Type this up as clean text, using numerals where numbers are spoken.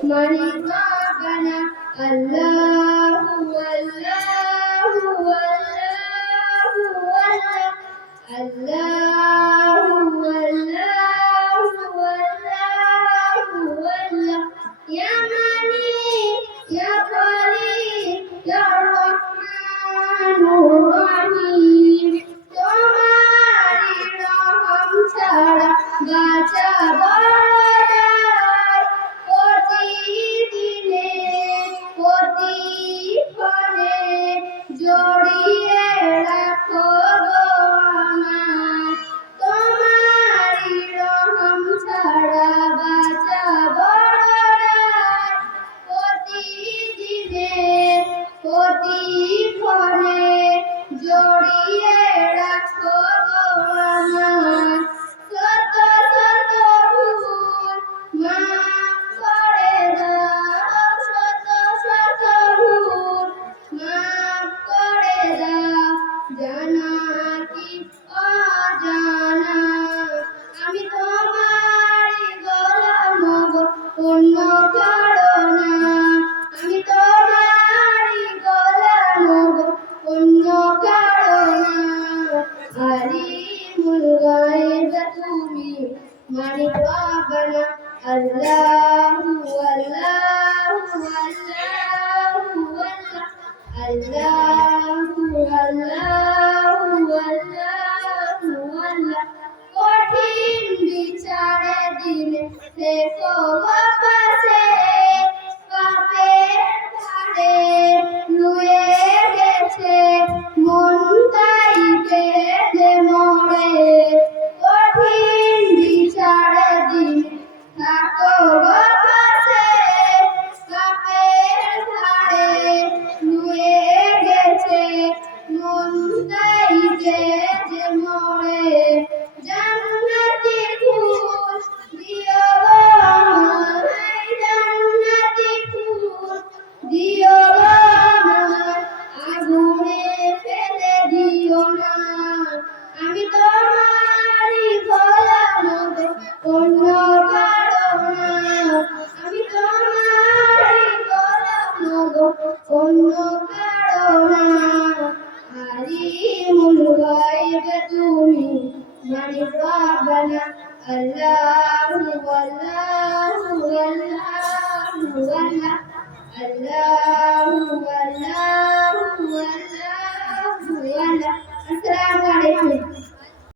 মানিক রব্বানা আল্লাহু আল্লাহু আল্লাহু আল্লাহু আল্লাহু আল্লাহু আল্লাহ ইয়া মালিক ইয়া খালিক ইয়া রহমানুর রহিম তোমারি রহম ছাড়া বাঁচা বড় দায় প্রতিদিনে প্রতিক্ষণে জড়িয়ে রাখো গো আমায় তোমারি রহম ছাড়া বাঁচা বড় দায় প্রতিদিনে প্রতিক্ষণে জড়িয়ে রাখো গো আমায় শত শত ভুল মাফ করে দাও শত শত ভুল মাফ করে দাও জানা কি অজানা আমি তোমারই গোলাম গো অন্য কারো না আমি তোমারই গোলাম গো অন্য কারো না আলিমুল গায়ব তুমি মানিক রব্বানা আল্লাহু আল্লাহু আল্লাহু আল্লাহু আল্লাহু আল্লাহু আল্লাহ কঠিন বিচারে দিনে দেখো বাপাসে পাপে ধারে নুয়ে গেছে মন তাই যে মরে কঠিন বিচারে দিনে থাকো বাপাসে পাপে ধারে নুয়ে গেছে মন তাই যে মরে জান্নাতি ফুল দিও গো আমায় জান্নাতি ফুল দিও গো আমায় আগুনে ফেলে দিও না আমি তোমারই গোলাম গো অন্য কারো না আমি তোমারই গোলাম গো অন্য কারো না আলিমুল গায়ব তুমি মানিক রব্বানা আল্লাহু আল্লাহু আল্লাহু আল্লাহ